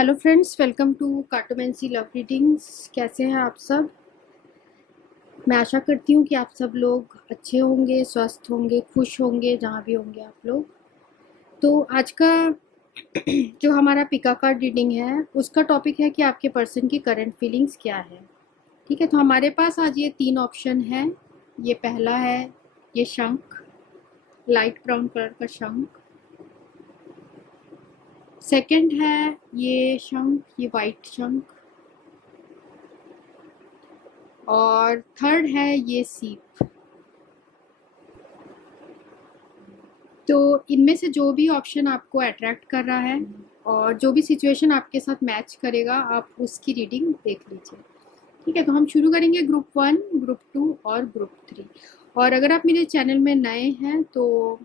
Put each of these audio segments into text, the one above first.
Hello friends, welcome to cartomancy love readings. कैसे हैं आप सब? मैं आशा करती हूँ कि आप सब लोग अच्छे होंगे, स्वस्थ होंगे, खुश होंगे, जहाँ भी होंगे आप लोग। तो आज का जो हमारा पिका कार्ड रीडिंग है उसका टॉपिक है कि आपके पर्सन की करंट फीलिंग्स क्या है। ठीक है, तो हमारे पास आज ये 3 ऑप्शन हैं। ये पहला है ये शंख, लाइट ब्राउन कलर का शंख। सेकंड है ये शंख, ये वाइट शंख। और थर्ड है ये सीप। तो इनमें से जो भी ऑप्शन आपको अट्रैक्ट कर रहा है और जो भी सिचुएशन आपके साथ मैच करेगा, आप उसकी रीडिंग देख लीजिए। ठीक है, तो हम शुरू करेंगे ग्रुप 1, ग्रुप 2 और ग्रुप 3। और अगर आप मेरे चैनल में नए हैं तो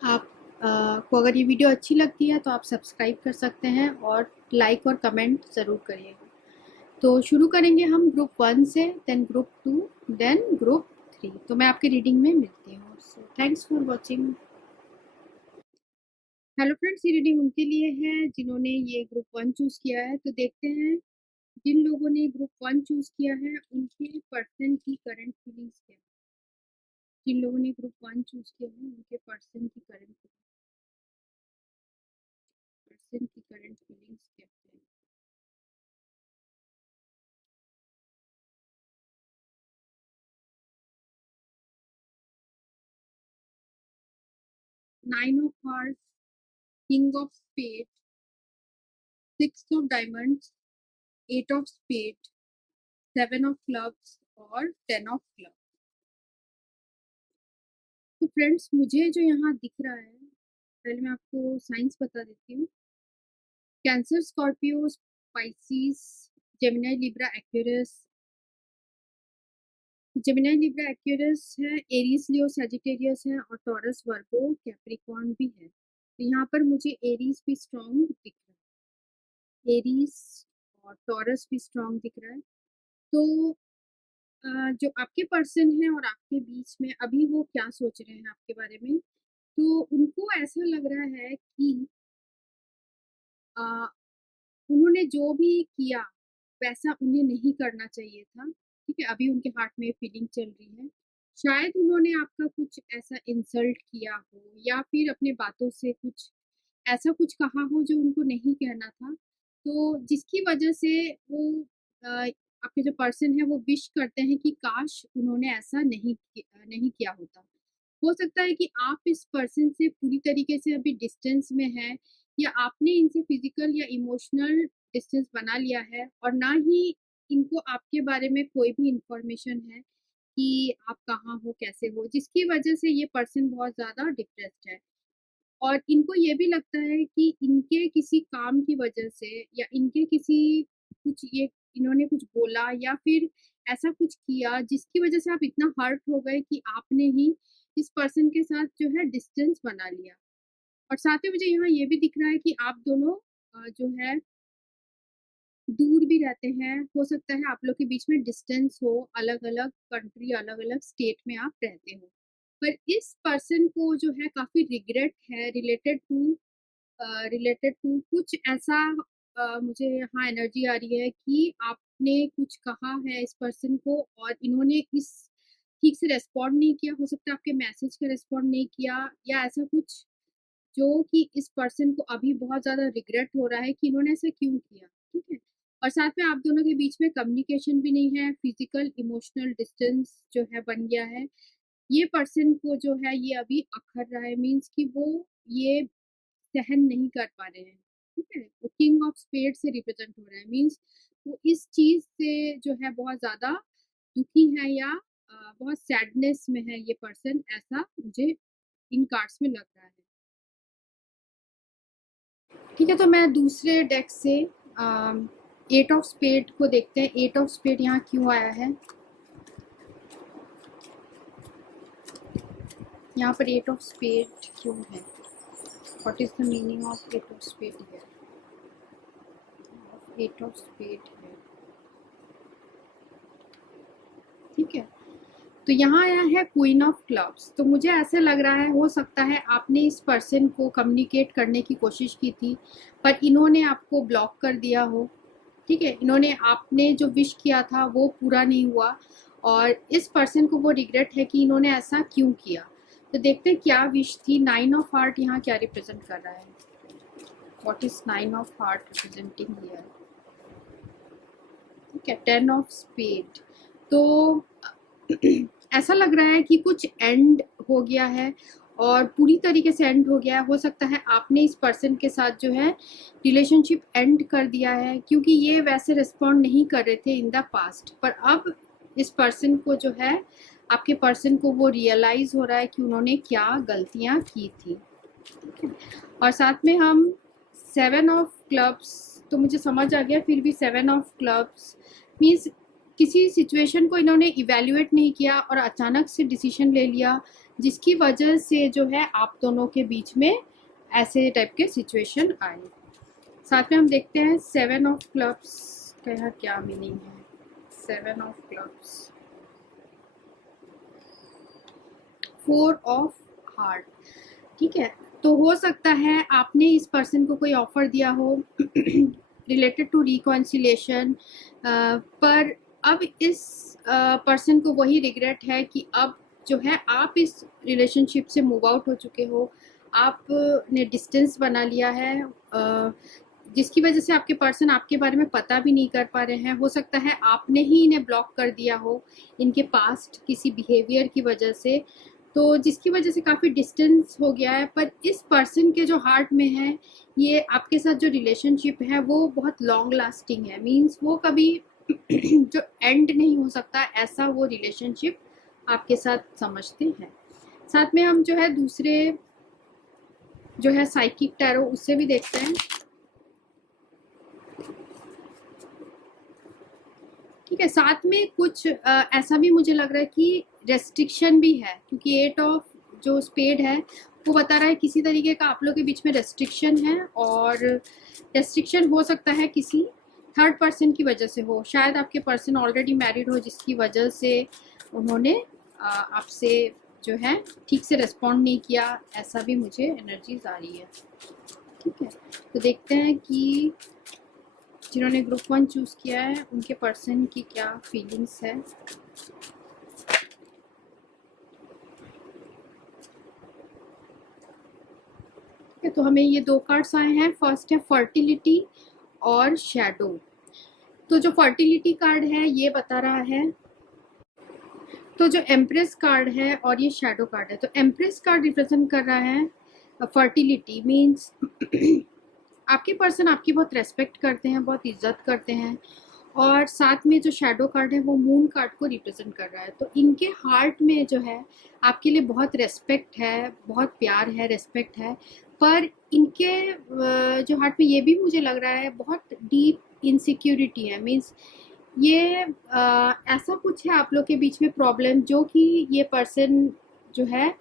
आप को अगर ये वीडियो अच्छी लगती है तो आप सब्सक्राइब कर सकते हैं और लाइक और कमेंट ज़रूर करिएगा। तो शुरू करेंगे हम ग्रुप 1 से, देन ग्रुप 2, देन ग्रुप 3। तो मैं आपकी रीडिंग में मिलती हूँ। So thanks for watching. Hello friends, ये रीडिंग उनके लिए है जिन्होंने ये ग्रुप 1 चूज़ किया है। तो देखते हैं जिन लोगों ने ग्रुप 1 चूज़ किया है उनके पर्सन की करंट फीलिंग्स क्या है। जिन लोगों ने ग्रुप 1 चूज़ किया है उनके पर्सन की करंट फीलिंग्स क्या है। Nine of hearts, king of spade, six of diamonds, eight of spade, seven of clubs और 10 ऑफ क्लब्स। तो फ्रेंड्स, मुझे जो यहाँ दिख रहा है, पहले मैं आपको साइंस बता देती हूँ। Cancer, Scorpio, Pisces, Gemini, Libra, Aquarius. Gemini, Libra, Aquarius है, एरीज, लियो, सजिटेरियस है और टॉरस, वर्गो, कैप्रिकॉर्न भी है। तो यहाँ पर मुझे एरीज भी स्ट्रॉन्ग दिख रहा है, एरीज और टॉरस भी स्ट्रॉन्ग दिख रहा है। तो जो आपके पर्सन है और आपके बीच में अभी वो क्या सोच रहे हैं आपके बारे में, तो उनको ऐसा लग रहा है कि अ, उन्होंने जो भी किया वैसा उन्हें नहीं करना चाहिए था। ठीक है, अभी उनके हार्ट में फीलिंग चल रही है। शायद उन्होंने आपका कुछ ऐसा इंसल्ट किया हो या फिर अपने बातों से कुछ ऐसा कुछ कहा हो जो उनको नहीं कहना था। तो जिसकी वजह से वो आपके जो पर्सन है वो विश करते हैं कि काश उन्होंने ऐसा नहीं किया होता। हो सकता है कि आप इस पर्सन से पूरी तरीके से अभी डिस्टेंस में है, या आपने इनसे फिजिकल या इमोशनल डिस्टेंस बना लिया है और ना ही इनको आपके बारे में कोई भी इंफॉर्मेशन है कि आप कहाँ हो, कैसे हो, जिसकी वजह से ये पर्सन बहुत ज़्यादा डिप्रेस्ड है। और इनको ये भी लगता है कि इनके किसी काम की वजह से या इनके किसी कुछ ये इन्होंने कुछ बोला या फिर ऐसा कुछ किया जिसकी वजह से आप इतना हर्ट हो गए कि आपने ही इस पर्सन के साथ जो है डिस्टेंस बना लिया। और साथ में मुझे यहाँ ये भी दिख रहा है कि आप दोनों जो है दूर भी रहते हैं। हो सकता है आप लोग के बीच में डिस्टेंस हो, अलग-अलग कंट्री, अलग-अलग स्टेट में आप रहते हो। पर इस पर्सन को जो है काफ़ी रिग्रेट है रिलेटेड टू कुछ ऐसा। मुझे यहाँ एनर्जी आ रही है कि आपने कुछ कहा है इस पर्सन को और इन्होंने इस ठीक से रिस्पॉन्ड नहीं किया। हो सकता है आपके मैसेज का रिस्पॉन्ड नहीं किया या ऐसा कुछ, जो कि इस पर्सन को अभी बहुत ज़्यादा रिग्रेट हो रहा है कि इन्होंने ऐसा क्यों किया। ठीक है, और साथ में आप दोनों के बीच में कम्युनिकेशन भी नहीं है, फिजिकल इमोशनल डिस्टेंस जो है बन गया है। ये पर्सन को जो है ये अभी अखर रहा है, मीन्स कि वो ये सहन नहीं कर पा रहे हैं। ठीक है, वो किंग ऑफ स्पेड से रिप्रेजेंट हो रहा है, मीन्स वो इस चीज़ से जो है बहुत ज़्यादा दुखी है या बहुत सैडनेस में है ये पर्सन, ऐसा मुझे इन कार्ड्स में लग रहा है। ठीक है, तो मैं दूसरे डेक से एट ऑफ स्पेड को देखते हैं। एट ऑफ स्पेड यहाँ क्यों आया है? यहाँ पर एट ऑफ स्पेड क्यों है? What is the meaning of eight of spade here? Eight of spade है। ठीक है, तो यहाँ आया है क्वीन ऑफ क्लब्स। तो मुझे ऐसे लग रहा है हो सकता है आपने इस पर्सन को कम्युनिकेट करने की कोशिश की थी पर इन्होंने आपको ब्लॉक कर दिया हो। ठीक है, इन्होंने आपने जो विश किया था वो पूरा नहीं हुआ और इस पर्सन को वो रिग्रेट है कि इन्होंने ऐसा क्यों किया। तो देखते हैं क्या विश थी। 9 ऑफ हार्ट यहाँ क्या रिप्रेजेंट कर रहा है? What is 9 of heart representing here? ठीक है, 10 ऑफ स्पेड। तो ऐसा लग रहा है कि कुछ एंड हो गया है और पूरी तरीके से एंड हो गया है। हो सकता है आपने इस पर्सन के साथ जो है रिलेशनशिप एंड कर दिया है क्योंकि ये वैसे रिस्पॉन्ड नहीं कर रहे थे इन द पास्ट, पर अब इस पर्सन को जो है, आपके पर्सन को वो रियलाइज हो रहा है कि उन्होंने क्या गलतियां की थी। ठीक है, और साथ में हम 7 ऑफ क्लब्स, तो मुझे समझ आ गया फिर भी 7 ऑफ क्लब्स मीन्स किसी सिचुएशन को इन्होंने इवेल्युएट नहीं किया और अचानक से डिसीजन ले लिया जिसकी वजह से जो है आप दोनों के बीच में ऐसे टाइप के सिचुएशन आए। साथ में हम देखते हैं 7 ऑफ क्लब्स का यहाँ क्या मीनिंग है। 7 ऑफ क्लब्स, 4 ऑफ हार्ट। ठीक है, तो हो सकता है आपने इस पर्सन को कोई ऑफर दिया हो रिलेटेड टू रिकॉन्सिलेशन, पर अब इस पर्सन को वही रिग्रेट है कि अब जो है आप इस रिलेशनशिप से मूव आउट हो चुके हो, आपने डिस्टेंस बना लिया है, जिसकी वजह से आपके पर्सन आपके बारे में पता भी नहीं कर पा रहे हैं। हो सकता है आपने ही इन्हें ब्लॉक कर दिया हो इनके पास्ट किसी बिहेवियर की वजह से, तो जिसकी वजह से काफ़ी डिस्टेंस हो गया है। पर इस पर्सन के जो हार्ट में है, ये आपके साथ जो रिलेशनशिप है वो बहुत लॉन्ग लास्टिंग है, मीन्स वो कभी जो एंड नहीं हो सकता ऐसा वो रिलेशनशिप आपके साथ समझते हैं। साथ में हम जो है दूसरे जो है साइकिक टैरो उससे भी देखते हैं। ठीक है, साथ में कुछ ऐसा भी मुझे लग रहा है कि रेस्ट्रिक्शन भी है क्योंकि 8 ऑफ जो स्पेड है वो बता रहा है किसी तरीके का आप लोग के बीच में रेस्ट्रिक्शन है और रेस्ट्रिक्शन हो सकता है किसी थर्ड पर्सन की वजह से हो। शायद आपके पर्सन ऑलरेडी मैरिड हो जिसकी वजह से उन्होंने आपसे जो है ठीक से रिस्पॉन्ड नहीं किया, ऐसा भी मुझे एनर्जीज आ रही है। ठीक है, तो देखते हैं कि जिन्होंने ग्रुप 1 चूज किया है उनके पर्सन की क्या फीलिंग्स है। तो हमें ये 2 कार्ड्स आए हैं। फर्स्ट है फर्टिलिटी और शैडो। तो जो फर्टिलिटी कार्ड है ये बता रहा है, तो जो एम्प्रेस कार्ड है और ये शैडो कार्ड है, तो एम्प्रेस कार्ड रिप्रेजेंट कर रहा है फर्टिलिटी मीन्स आपके पर्सन आपकी बहुत रेस्पेक्ट करते हैं, बहुत इज्जत करते हैं, और साथ में जो शैडो कार्ड है वो मून कार्ड को रिप्रेजेंट कर रहा है। तो इनके हार्ट में जो है आपके लिए बहुत रेस्पेक्ट है, बहुत प्यार है, रेस्पेक्ट है, पर इनके जो हार्ट में ये भी मुझे लग रहा है बहुत डीप इनसिक्योरिटी है, मीन्स ये ऐसा कुछ है आप लोग के बीच में प्रॉब्लम जो कि ये पर्सन जो है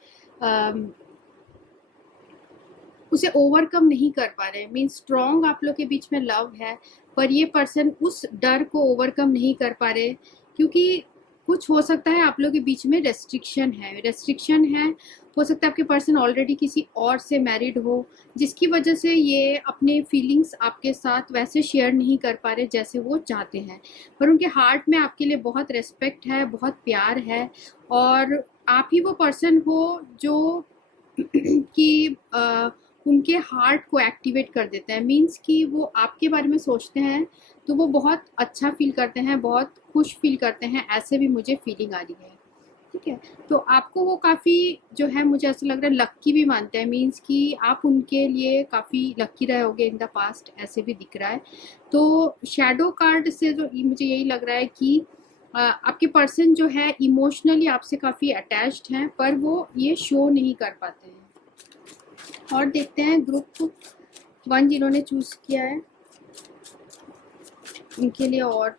उसे ओवरकम नहीं कर पा रहे। मीन्स स्ट्रॉन्ग आप लोग के बीच में लव है पर ये पर्सन उस डर को ओवरकम नहीं कर पा रहे क्योंकि कुछ हो सकता है आप लोग के बीच में रेस्ट्रिक्शन है। हो सकता है आपके पर्सन ऑलरेडी किसी और से मैरिड हो जिसकी वजह से ये अपने फीलिंग्स आपके साथ वैसे शेयर नहीं कर पा रहे जैसे वो चाहते हैं, पर उनके हार्ट में आपके लिए बहुत रेस्पेक्ट है, बहुत प्यार है, और आप ही वो पर्सन हो जो कि उनके हार्ट को एक्टिवेट कर देता है। मीन्स कि वो आपके बारे में सोचते हैं तो वो बहुत अच्छा फील करते हैं, बहुत खुश फील करते हैं, ऐसे भी मुझे फीलिंग आ रही है। ठीक है, तो आपको वो काफ़ी जो है मुझे ऐसा लग रहा है लक्की भी मानते हैं, मीन्स कि आप उनके लिए काफ़ी लक्की रहे होगे इन द पास्ट, ऐसे भी दिख रहा है। तो शैडो कार्ड से जो मुझे यही लग रहा है कि आपके पर्सन जो है इमोशनली आपसे काफ़ी अटैच्ड हैं पर वो ये शो नहीं कर पाते हैं। और देखते हैं ग्रुप 1 जिन्होंने चूज किया है उनके लिए और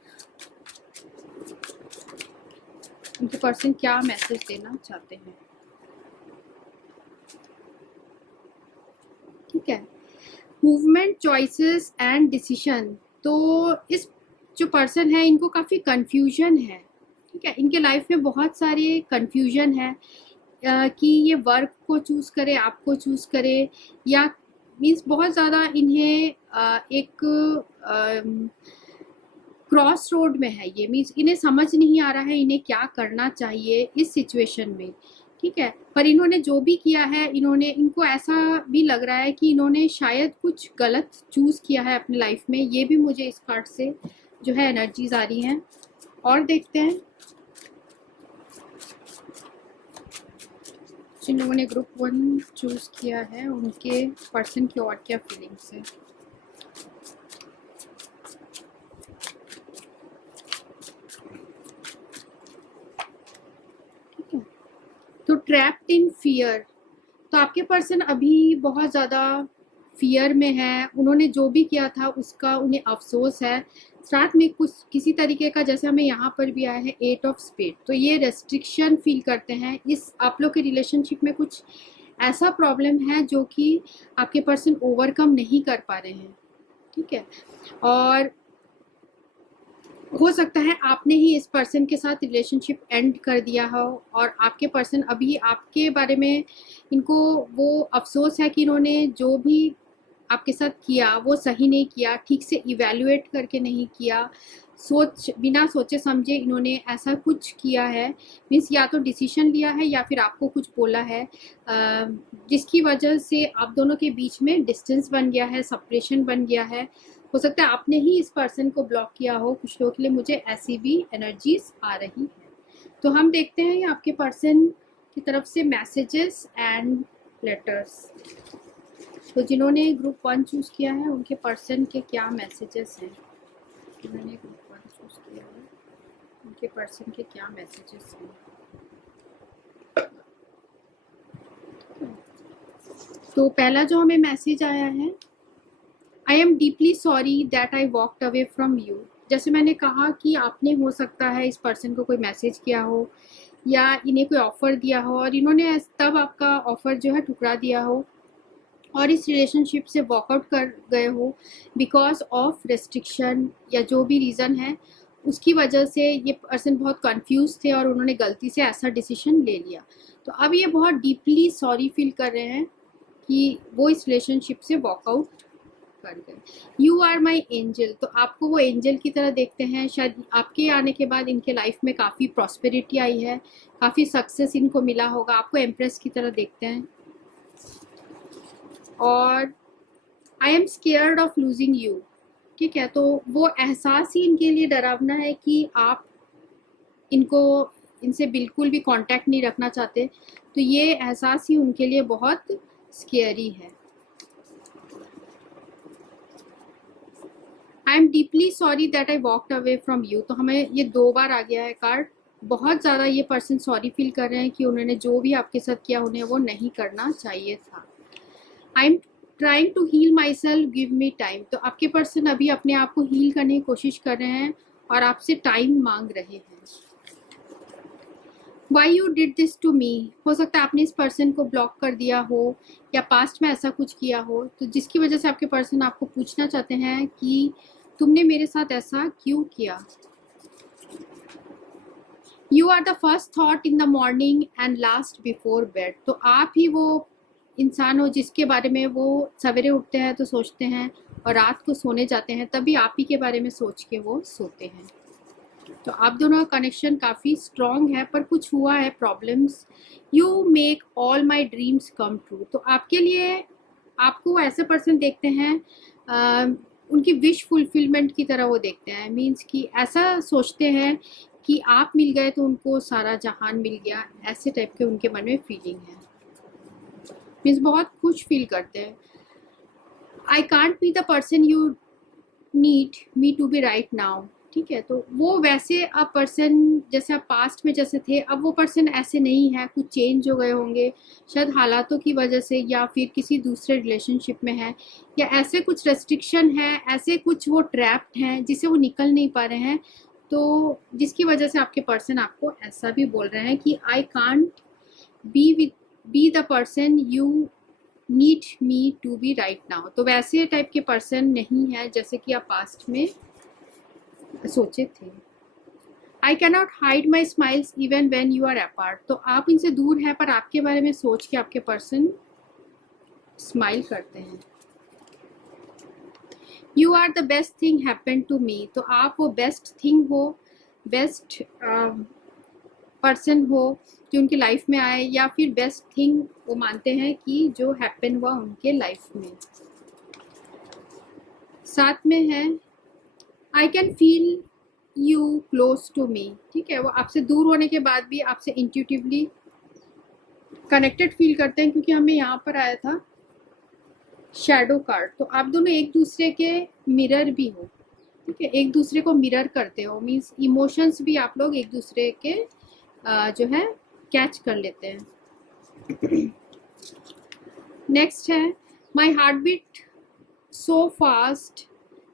उनके पर्सन क्या मैसेज देना चाहते हैं। ठीक है, मूवमेंट, चॉइसेस एंड डिसीजन। तो इस जो पर्सन है इनको काफ़ी कंफ्यूजन है ठीक है, इनके लाइफ में बहुत सारे कंफ्यूजन है कि ये वर्क को चूज करे, आपको चूज करे, या मीन्स बहुत ज़्यादा इन्हें एक क्रॉस रोड में है ये, मीन्स इन्हें समझ नहीं आ रहा है इन्हें क्या करना चाहिए इस सिचुएशन में। ठीक है, पर इन्होंने जो भी किया है, इनको ऐसा भी लग रहा है कि इन्होंने शायद कुछ गलत चूज किया है अपनी लाइफ में। ये भी मुझे इस कार्ड से जो है एनर्जीज आ रही हैं। और देखते हैं जिन लोगों ने ग्रुप 1 चूज किया है उनके पर्सन की और क्या फीलिंग्स है। ठीक है, तो ट्रैप्ड इन फियर, तो आपके पर्सन अभी बहुत ज़्यादा फियर में है। उन्होंने जो भी किया था उसका उन्हें अफसोस है। साथ में कुछ किसी तरीके का, जैसे हमें यहाँ पर भी आया है 8 ऑफ स्पेड, तो ये रेस्ट्रिक्शन फील करते हैं। इस आप लोग के रिलेशनशिप में कुछ ऐसा प्रॉब्लम है जो कि आपके पर्सन ओवरकम नहीं कर पा रहे हैं। ठीक है, और हो सकता है आपने ही इस पर्सन के साथ रिलेशनशिप एंड कर दिया हो, और आपके पर्सन अभी आपके बारे में, इनको वो अफसोस है कि इन्होंने जो भी आपके साथ किया वो सही नहीं किया, ठीक से इवैल्यूएट करके नहीं किया, बिना सोचे समझे इन्होंने ऐसा कुछ किया है। मीन्स या तो डिसीजन लिया है या फिर आपको कुछ बोला है, जिसकी वजह से आप दोनों के बीच में डिस्टेंस बन गया है, सेपरेशन बन गया है। हो सकता है आपने ही इस पर्सन को ब्लॉक किया हो। कुछ लोगों के लिए मुझे ऐसी भी एनर्जीज आ रही है। तो हम देखते हैं आपके पर्सन की तरफ से मैसेजेस एंड लेटर्स। तो जिन्होंने ग्रुप 1 चूज किया है उनके पर्सन के क्या मैसेजेस हैं। जिन्होंने ग्रुप 1 चूज किया है उनके पर्सन के क्या मैसेजेस हैं। तो पहला जो हमें मैसेज आया है, I am deeply sorry that I walked away from you. जैसे मैंने कहा कि आपने हो सकता है इस पर्सन को कोई मैसेज किया हो या इन्हें कोई ऑफर दिया हो और इन्होंने तब आपका ऑफर जो है ठुकरा दिया हो और इस रिलेशनशिप से वॉकआउट कर गए हो बिकॉज ऑफ रेस्ट्रिक्शन या जो भी रीज़न है उसकी वजह से। ये पर्सन बहुत कंफ्यूज थे और उन्होंने गलती से ऐसा डिसीजन ले लिया। तो अब ये बहुत डीपली सॉरी फील कर रहे हैं कि वो इस रिलेशनशिप से वॉकआउट कर गए। यू आर माई एंजल, तो आपको वो एंजल की तरह देखते हैं। शायद आपके आने के बाद इनके लाइफ में काफ़ी प्रॉस्पेरिटी आई है, काफ़ी सक्सेस इनको मिला होगा, आपको एम्प्रेस की तरह देखते हैं। और I am scared of losing you. ठीक है, तो वो एहसास ही इनके लिए डरावना है कि आप इनसे बिल्कुल भी कांटेक्ट नहीं रखना चाहते। तो ये एहसास ही उनके लिए बहुत स्केरी है। I am deeply sorry that I walked away from you, तो हमें ये 2 बार आ गया है कार्ड। बहुत ज़्यादा ये पर्सन सॉरी फील कर रहे हैं कि उन्होंने जो भी आपके साथ किया उन्हें वो नहीं करना चाहिए था। I am trying to heal myself, give me time, तो आपके पर्सन अभी अपने आप को हील करने की कोशिश कर रहे हैं और आपसे टाइम मांग रहे हैं। Why you did this to me, हो सकता है आपने इस पर्सन को ब्लॉक कर दिया हो या पास्ट में ऐसा कुछ किया हो, तो जिसकी वजह से आपके पर्सन आपको पूछना चाहते हैं कि तुमने मेरे साथ ऐसा क्यों किया। You are the first thought in the morning and last before bed, तो आप ही वो इंसान हो जिसके बारे में वो सवेरे उठते हैं तो सोचते हैं और रात को सोने जाते हैं तभी आप ही के बारे में सोच के वो सोते हैं। तो आप दोनों का कनेक्शन काफ़ी स्ट्रॉन्ग है, पर कुछ हुआ है problems. You make all my dreams come true, तो आपके लिए आपको ऐसे पर्सन देखते हैं, उनकी विश फुलफिलमेंट की तरह वो देखते हैं। मीन्स कि ऐसा सोचते हैं कि आप मिल गए तो उनको सारा जहान मिल गया, ऐसे टाइप के उनके मन में फीलिंग है। मीन्स बहुत खुश फील करते हैं। I can't be the person you need me to be right now. ठीक है, तो वो वैसे अब पर्सन जैसे आप पास्ट में जैसे थे, अब वो पर्सन ऐसे नहीं है, कुछ चेंज हो गए होंगे शायद हालातों की वजह से या फिर किसी दूसरे रिलेशनशिप में है या ऐसे कुछ रेस्ट्रिक्शन है, ऐसे कुछ वो ट्रैप्ड हैं जिसे वो निकल नहीं पा रहे हैं। तो जिसकी वजह से आपके पर्सन आपको ऐसा भी बोल रहे हैं कि I can't be the person you need me to be right now. तो वैसे टाइप के पर्सन नहीं है जैसे कि आप पास्ट में सोचे थे। I cannot hide my smiles even when you are apart. तो आप इनसे दूर हैं पर आपके बारे में सोच के आपके पर्सन स्माइल करते हैं। You are the best thing happen to me. तो आप वो बेस्ट थिंग हो, बेस्ट पर्सन हो जो उनकी लाइफ में आए, या फिर बेस्ट थिंग वो मानते हैं कि जो हैपन हुआ उनके लाइफ में। साथ में है I can feel you close to me. ठीक है, वो आपसे दूर होने के बाद भी आपसे इंट्यूटिवली कनेक्टेड फील करते हैं, क्योंकि हमें यहाँ पर आया था शैडो कार्ड। तो आप दोनों एक दूसरे के मिरर भी हो। ठीक है, एक दूसरे को मिरर करते हो, मीन्स इमोशंस भी आप लोग एक दूसरे के जो है कैच कर लेते हैं। नेक्स्ट है my heart beat so fast,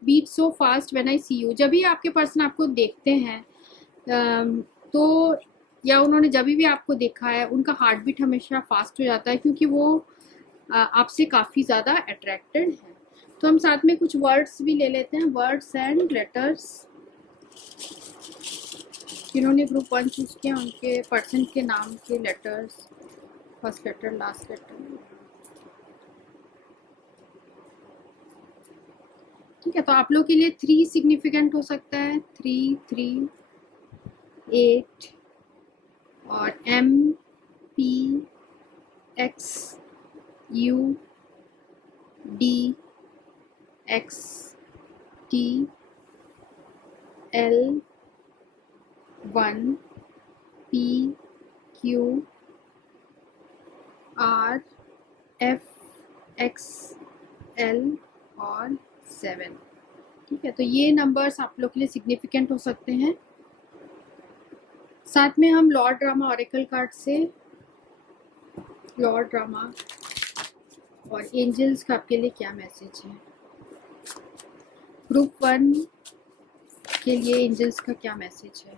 beat so fast when I see you. जब भी आपके पर्सन आपको देखते हैं तो या उन्होंने जब भी आपको देखा है, उनका हार्ट बीट हमेशा फास्ट हो जाता है, क्योंकि वो आपसे काफ़ी ज़्यादा अट्रैक्टेड है। तो हम साथ में कुछ वर्ड्स भी ले लेते हैं, वर्ड्स एंड लेटर्स। जिन्होंने ग्रुप 1 चूज किया उनके पर्सन के नाम के letters, first letter, last letter. ठीक है, तो आप लोग के लिए 3 सिग्निफिकेंट हो सकता है, 3, 3, 8 और M, P, X, U, D, X, T, L, 1, P, Q, R, F, X, L और 7। ठीक है, तो ये नंबर्स आप लोग के लिए सिग्निफिकेंट हो सकते हैं। साथ में हम लॉर्ड ड्रामा ऑरेकल कार्ड से लॉर्ड ड्रामा और एंजल्स का आपके लिए क्या मैसेज है, ग्रुप 1 के लिए एंजल्स का क्या मैसेज है।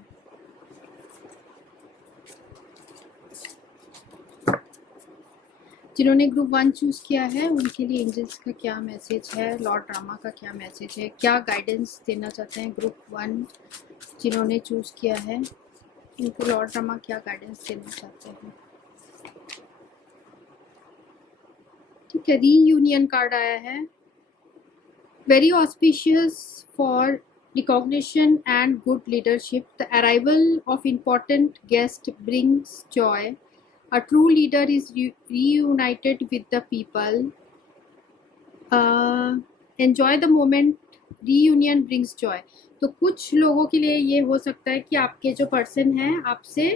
जिन्होंने ग्रुप 1 चूज किया है उनके लिए एंजल्स का क्या मैसेज है, लॉर्ड ड्रामा का क्या मैसेज है, क्या गाइडेंस देना चाहते हैं ग्रुप 1 जिन्होंने चूज किया है, उनको लॉर्ड ड्रामा क्या गाइडेंस देना चाहते हैं। ठीक है, रीयूनियन कार्ड आया है, very auspicious for recognition and good leadership, the arrival of important guest brings Joy, a true leader is reunited with the people, enjoy the moment, reunion brings joy। तो कुछ लोगों के लिए ये हो सकता है कि आपके जो पर्सन है आपसे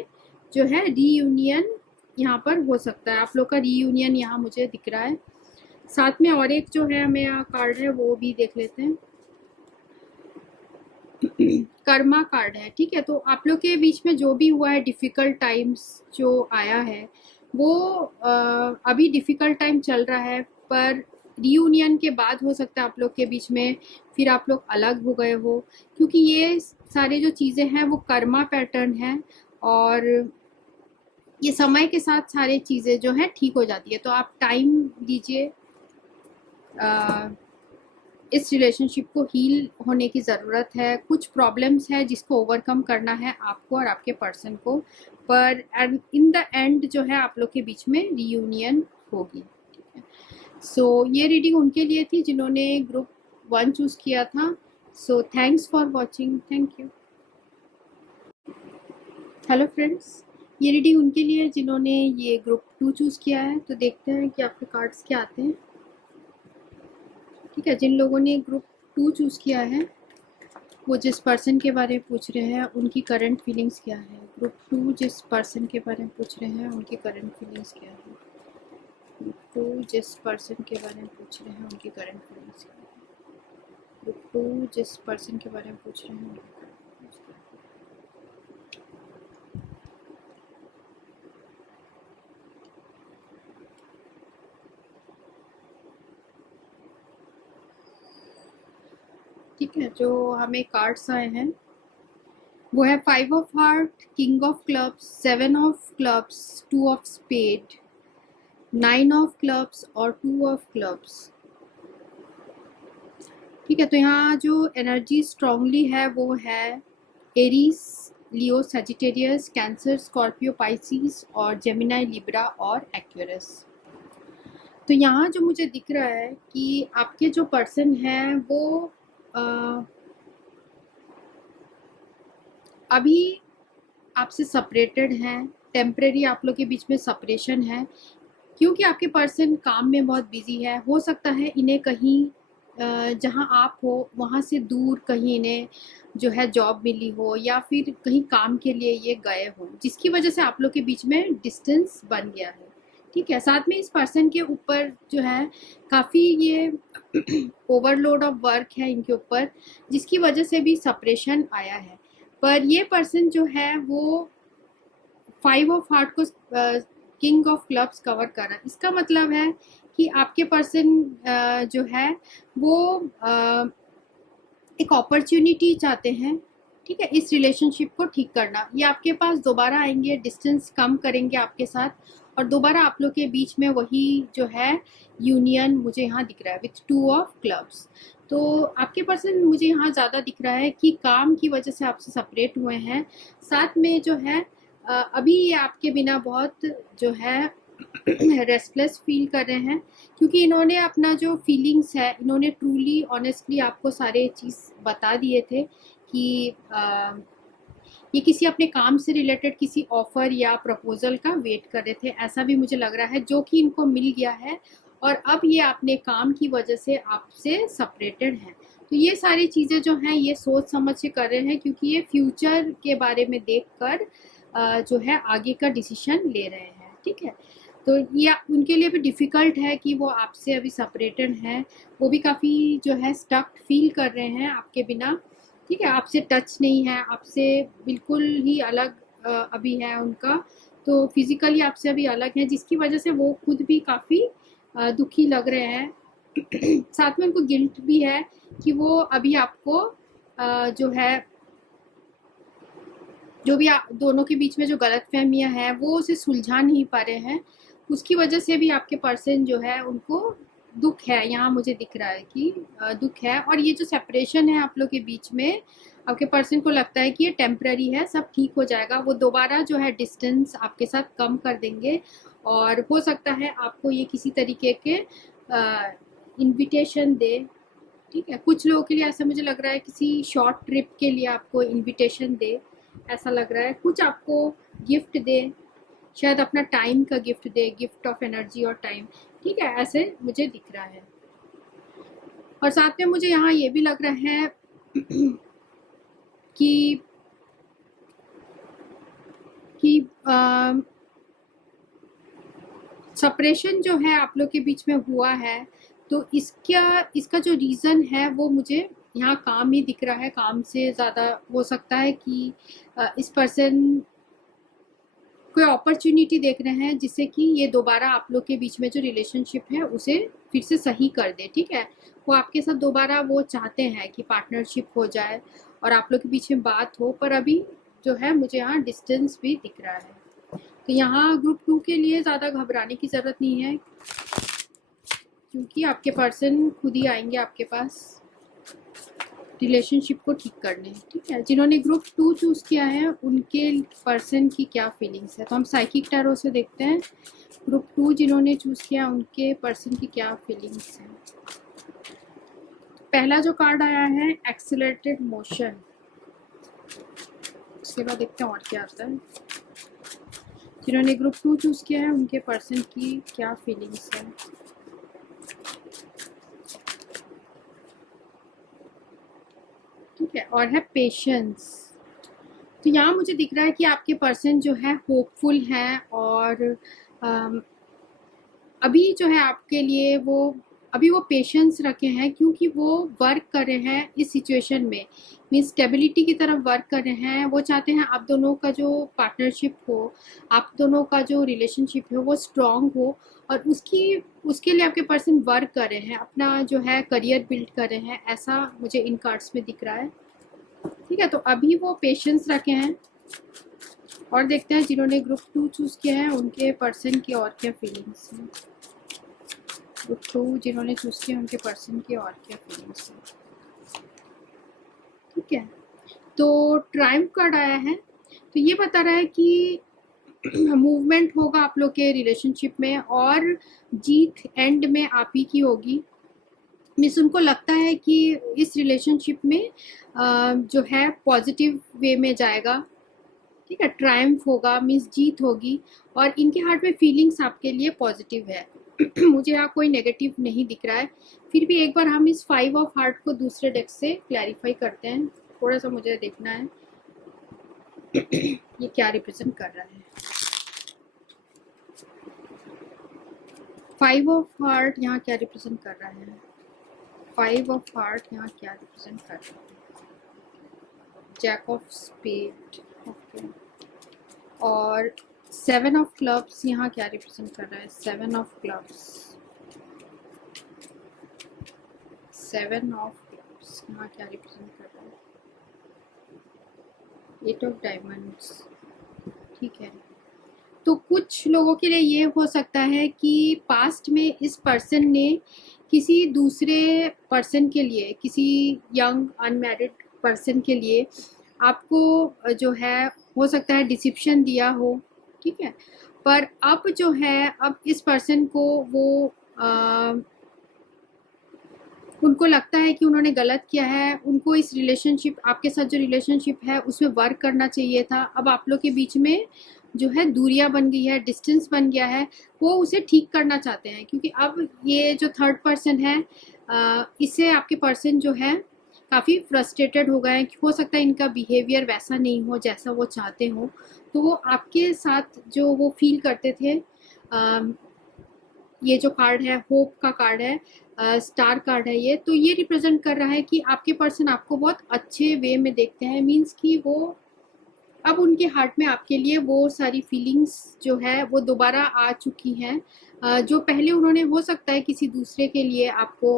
जो है रीयूनियन यहाँ पर हो सकता है, आप लोग का रीयूनियन यहाँ मुझे दिख रहा है। साथ में और एक जो है हमें यहाँ कार्ड है वो भी देख लेते हैं, कर्मा कार्ड है। ठीक है, तो आप लोग के बीच में जो भी हुआ है, डिफ़िकल्ट टाइम्स जो आया है वो अभी डिफ़िकल्ट टाइम चल रहा है, पर रीयूनियन के बाद हो सकता है आप लोग के बीच में फिर आप लोग अलग हो गए हो, क्योंकि ये सारी जो चीज़ें हैं वो कर्मा पैटर्न है और ये समय के साथ सारी चीज़ें जो हैं ठीक हो जाती है। तो आप टाइम दीजिए, इस रिलेशनशिप को हील होने की ज़रूरत है, कुछ प्रॉब्लम्स है जिसको ओवरकम करना है आपको और आपके पर्सन को, पर इन द एंड जो है आप लोग के बीच में रीयूनियन होगी। ठीक है, सो ये रीडिंग उनके लिए थी जिन्होंने ग्रुप 1 चूज़ किया था। So thanks for watching, thank you. Hello friends, ये रीडिंग उनके लिए जिन्होंने ये ग्रुप 2 चूज़ किया है। तो देखते हैं कि आपके कार्ड्स क्या आते हैं। ठीक है, जिन लोगों ने ग्रुप 2 चूज़ किया है वो जिस पर्सन के बारे में पूछ रहे हैं उनकी करंट फीलिंग्स क्या है। ग्रुप 2 जिस पर्सन के बारे में पूछ रहे हैं उनकी करंट फीलिंग्स क्या है। ग्रुप 2 जिस पर्सन के बारे में पूछ रहे हैं उनकी करंट फीलिंग्स क्या है। ग्रुप 2 जिस पर्सन के बारे में पूछ रहे हैं उनकी करंट फीलिंग्स क्या है। ठीक है, जो हमें कार्ड्स आए हैं वो है 5 of heart, king of clubs, 7 of clubs, 2 of spade, 9 of clubs और 2 ऑफ क्लब्स। ठीक है, तो यहाँ जो एनर्जी स्ट्रांगली है वो है Aries, Leo Sagittarius, cancer, Scorpio, Pisces और जेमिनाई, लिब्रा और एक्वेरियस। तो यहाँ जो मुझे दिख रहा है कि आपके जो पर्सन हैं वो अभी आपसे सेपरेटेड हैं, टेम्परेरी आप लोग के बीच में सेपरेशन है, क्योंकि आपके पर्सन काम में बहुत बिजी है। हो सकता है इन्हें कहीं जहाँ आप हो वहाँ से दूर कहीं इन्हें जो है जॉब मिली हो, या फिर कहीं काम के लिए ये गए हो, जिसकी वजह से आप लोग के बीच में डिस्टेंस बन गया है। ठीक है, साथ में इस पर्सन के ऊपर जो है काफ़ी ये ओवरलोड ऑफ वर्क है इनके ऊपर, जिसकी वजह से भी सेपरेशन आया है। पर ये पर्सन जो है वो 5 ऑफ हार्ट को किंग ऑफ क्लब्स कवर कर रहा है। इसका मतलब है कि आपके पर्सन जो है वो एक अपॉर्चुनिटी चाहते हैं, ठीक है, इस रिलेशनशिप को ठीक करना। ये आपके पास दोबारा आएंगे, डिस्टेंस कम करेंगे आपके साथ, और दोबारा आप लोग के बीच में वही जो है यूनियन मुझे यहाँ दिख रहा है विथ 2 ऑफ क्लब्स। तो आपके पर्सन मुझे यहाँ ज़्यादा दिख रहा है कि काम की वजह से आपसे सेपरेट हुए हैं। साथ में जो है अभी ये आपके बिना बहुत जो है रेस्टलेस फील कर रहे हैं, क्योंकि इन्होंने अपना जो फीलिंग्स है इन्होंने ट्रूली ऑनेस्टली आपको सारे चीज़ बता दिए थे कि ये किसी अपने काम से रिलेटेड किसी ऑफर या प्रपोजल का वेट कर रहे थे, ऐसा भी मुझे लग रहा है, जो कि इनको मिल गया है और अब ये अपने काम की वजह से आपसे सेपरेटेड हैं। तो ये सारी चीज़ें जो हैं ये सोच समझ के कर रहे हैं, क्योंकि ये फ्यूचर के बारे में देखकर जो है आगे का डिसीजन ले रहे हैं। ठीक है, तो ये उनके लिए भी डिफ़िकल्ट है कि वो आपसे अभी सेपरेटेड हैं, वो भी काफ़ी जो है स्टक फील कर रहे हैं आपके बिना। ठीक है, आपसे टच नहीं है, आपसे बिल्कुल ही अलग अभी है उनका, तो फिज़िकली आपसे अभी अलग है, जिसकी वजह से वो खुद भी काफ़ी दुखी लग रहे हैं। साथ में उनको गिल्ट भी है कि वो अभी आपको जो है जो भी दोनों के बीच में जो गलतफहमियां हैं वो उसे सुलझा नहीं पा रहे हैं, उसकी वजह से भी आपके पर्सन जो है उनको दुख है। यहाँ मुझे दिख रहा है कि दुख है, और ये जो सेपरेशन है आप लोग के बीच में, आपके पर्सन को लगता है कि ये टेम्पररी है, सब ठीक हो जाएगा। वो दोबारा जो है डिस्टेंस आपके साथ कम कर देंगे, और हो सकता है आपको ये किसी तरीके के इनविटेशन दे। ठीक है, कुछ लोगों के लिए ऐसा मुझे लग रहा है किसी शॉर्ट ट्रिप के लिए आपको इनविटेशन दे, ऐसा लग रहा है। कुछ आपको गिफ्ट दे, शायद अपना टाइम का gift they, gift of energy और टाइम। ठीक है, ऐसे मुझे दिख रहा है। और साथ में मुझे यहाँ ये भी लग रहा है कि सेपरेशन जो है आप लोग के बीच में हुआ है, तो इसका जो रीज़न है वो मुझे यहाँ काम ही दिख रहा है। काम से ज़्यादा हो सकता है कि इस पर्सन कोई अपॉर्चुनिटी देख रहे हैं जिससे कि ये दोबारा आप लोग के बीच में जो रिलेशनशिप है उसे फिर से सही कर दे। ठीक है, वो आपके साथ दोबारा वो चाहते हैं कि पार्टनरशिप हो जाए और आप लोग के बीच में बात हो, पर अभी जो है मुझे यहाँ डिस्टेंस भी दिख रहा है। तो यहाँ ग्रुप 2 के लिए ज़्यादा घबराने की ज़रूरत नहीं है, क्योंकि आपके पर्सन खुद ही आएंगे आपके पास रिलेशनशिप को ठीक करने। ठीक है, जिन्होंने ग्रुप 2 चूज़ किया है उनके पर्सन की क्या फीलिंग्स है, तो हम साइकिक टैरो से देखते हैं ग्रुप 2 जिन्होंने चूज़ किया उनके पर्सन की क्या फीलिंग्स हैं। पहला जो कार्ड आया है एक्सेलरेटेड मोशन, उसके बाद देखते हैं और क्या आता है। जिन्होंने ग्रुप 2 चूज़ किया है उनके पर्सन की क्या फीलिंग्स है। ठीक है, और है पेशेंस। तो यहाँ मुझे दिख रहा है कि आपके पर्सन जो है होपफुल हैं, और अभी जो है आपके लिए वो पेशेंस रखे हैं, क्योंकि वो वर्क कर रहे हैं इस सिचुएशन में, मीन्स स्टेबिलिटी की तरफ वर्क कर रहे हैं। वो चाहते हैं आप दोनों का जो पार्टनरशिप हो, आप दोनों का जो रिलेशनशिप है वो स्ट्रॉन्ग हो, और उसके लिए आपके पर्सन वर्क कर रहे हैं, अपना जो है करियर बिल्ड कर रहे हैं, ऐसा मुझे इन कार्ड्स में दिख रहा है। ठीक है, तो अभी वो पेशेंस रखे हैं, और देखते हैं जिन्होंने ग्रुप 2 चूज़ किया है उनके पर्सन की और क्या फीलिंग्स हैं। ग्रुप 2 जिन्होंने चूज़ किया उनके पर्सन की और क्या फीलिंग्स हैं। ठीक है, तो ट्रायम्फ कार्ड आया है। तो ये बता रहा है कि मूवमेंट होगा आप लोग के रिलेशनशिप में और जीत एंड में आप ही की होगी। मिस उनको लगता है कि इस रिलेशनशिप में जो है पॉजिटिव वे में जाएगा, ठीक है, ट्रायम्फ होगा, मीन्स जीत होगी और इनके हार्ट में फीलिंग्स आपके लिए पॉजिटिव है। मुझे यहाँ कोई नेगेटिव नहीं दिख रहा है। फिर भी एक बार हम इस 5 ऑफ हार्ट को दूसरे डेक से क्लैरिफाई करते हैं, थोड़ा सा मुझे देखना है ये क्या रिप्रेजेंट कर रहा है। 5 ऑफ हार्ट यहाँ क्या रिप्रेजेंट कर रहा है? 5 ऑफ हार्ट यहाँ क्या रिप्रेजेंट कर रहा है? Jack of spade, okay. और 7 ऑफ क्लब्स यहाँ क्या रिप्रेजेंट कर रहा है? 7 ऑफ क्लब्स, 7 ऑफ क्लब्स यहाँ क्या रिप्रेजेंट कर रहा है? 8 ऑफ डायमंड्स, ठीक है। तो कुछ लोगों के लिए ये हो सकता है कि पास्ट में इस पर्सन ने किसी दूसरे पर्सन के लिए, किसी यंग अनमैरिड पर्सन के लिए आपको जो है हो सकता है डिसिप्शन दिया हो, ठीक है। पर अब जो है, अब इस पर्सन को वो उनको लगता है कि उन्होंने गलत किया है, उनको इस रिलेशनशिप, आपके साथ जो रिलेशनशिप है उसमें वर्क करना चाहिए था। अब आप लोग के बीच में जो है दूरियां बन गई है, डिस्टेंस बन गया है, वो उसे ठीक करना चाहते हैं। क्योंकि अब ये जो थर्ड पर्सन है, इससे आपके पर्सन जो है काफ़ी फ्रस्ट्रेटेड हो गए हैं। हो सकता है इनका बिहेवियर वैसा नहीं हो जैसा वो चाहते हो, तो वो आपके साथ जो वो फील करते थे, ये जो कार्ड है होप का कार्ड है, स्टार कार्ड है ये, तो ये रिप्रेजेंट कर रहा है कि आपके पर्सन आपको बहुत अच्छे वे में देखते हैं। मीन्स कि वो अब उनके हार्ट में आपके लिए वो सारी फीलिंग्स जो है वो दोबारा आ चुकी हैं। जो पहले उन्होंने हो सकता है किसी दूसरे के लिए आपको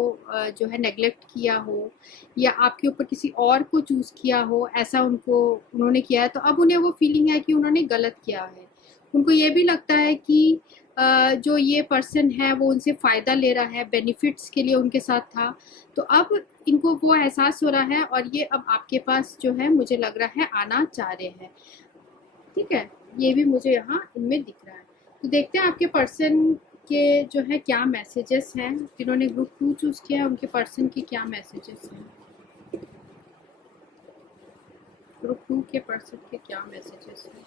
जो है नेग्लेक्ट किया हो या आपके ऊपर किसी और को चूज़ किया हो, ऐसा उन्होंने किया है। तो अब उन्हें वो फीलिंग है कि उन्होंने गलत किया है। उनको ये भी लगता है कि जो ये पर्सन है वो उनसे फ़ायदा ले रहा है, बेनिफिट्स के लिए उनके साथ था। तो अब इनको वो एहसास हो रहा है और ये अब आपके पास जो है मुझे लग रहा है आना चाह रहे हैं, ठीक है। ये भी मुझे यहाँ इनमें दिख रहा है। तो देखते हैं आपके पर्सन के जो है क्या मैसेजेस हैं। जिन्होंने ग्रुप 2 चूज़ किया है उनके पर्सन के क्या मैसेजेस हैं? ग्रुप 2 के पर्सन के क्या मैसेजेस हैं?